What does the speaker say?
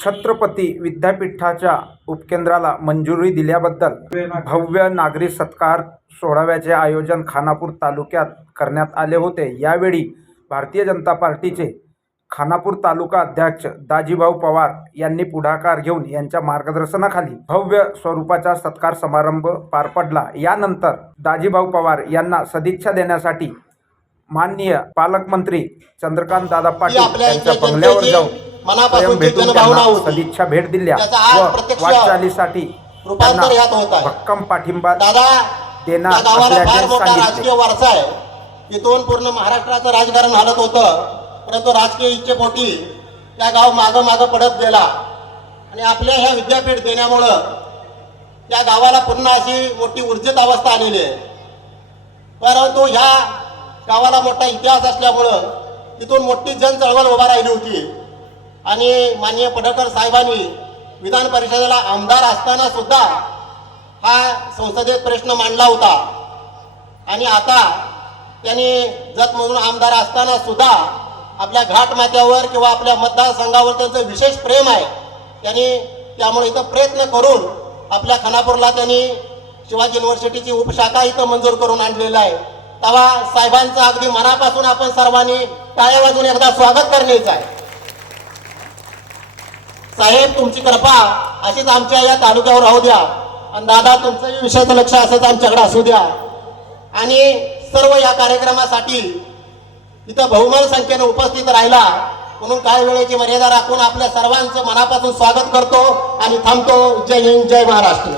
छत्रपती विद्यापीठाच्या उपकेंद्राला मंजुरी दिल्याबद्दल भव्य नागरी सत्कार सोहळ्याचे आयोजन खानापूर तालुक्यात करण्यात आले होते. यावेळी भारतीय जनता पार्टीचे खानापूर तालुका अध्यक्ष दाजीभाऊ पवार यांनी पुढाकार घेऊन यांच्या मार्गदर्शनाखाली भव्य स्वरूपाचा सत्कार समारंभ पार पडला. यानंतर दाजीभाऊ पवार यांना सदिच्छा देण्यासाठी माननीय पालकमंत्री चंद्रकांत दादा पाटील यांच्या बंगल्यावर जाऊन मनापासून भेटून त्यांना होती. सदिच्छा भेट दिल्या व वाटचालीसाठी रूपांतर यात होत आहे. भक्कम पाठिंबा दादा देणार गावाला फार मोठा. राजकीय वारसा आहे तिथून पूर्ण महाराष्ट्राचं राजकारण हालत होतं परंतु राजकीय इच्छेपोटी त्या गाव मागं मागं पडत गेला आणि आपल्या ह्या विद्यापीठ देण्यामुळं त्या गावाला पुन्हा अशी मोठी ऊर्जित अवस्था आलेली आहे परंतु ह्या गावाला मोठा इतिहास असल्यामुळं तिथून मोठी जन चळवळ उभा राहिली होती आणि माननीय पडळकर साहेबांनी विधान परिषदेला आमदार असताना सुद्धा हा संसदेत प्रश्न मांडला होता. आणि आता त्यांनी जतमधून आमदार असताना सुद्धा आपल्या घाटमाथ्यावर किंवा आपल्या मतदारसंघावर त्यांचं विशेष प्रेम आहे. त्यांनी त्यामुळे इथं प्रयत्न करून आपल्या खानापूरला त्यांनी शिवाजी युनिव्हर्सिटीची उपशाखा इथं मंजूर करून आणलेलं आहे. तेव्हा साहेबांचं अगदी मनापासून आपण सर्वांनी टाळ्या वाजून एकदा स्वागत करण्याचं आहे. साहेब तुमची कृपा. अशीच आमच्या या तालुक्यावर राहू द्या. आणि दादा तुमचंही विषयाचं लक्ष असंच आमच्याकडे असू द्या. आणि सर्व या कार्यक्रमासाठी इथं बहुमान संख्येने उपस्थित राहिला. म्हणून काही वेळेची मर्यादा राखून आपल्या सर्वांचं मनापासून स्वागत करतो आणि थांबतो. जय हिंद जय महाराष्ट्र.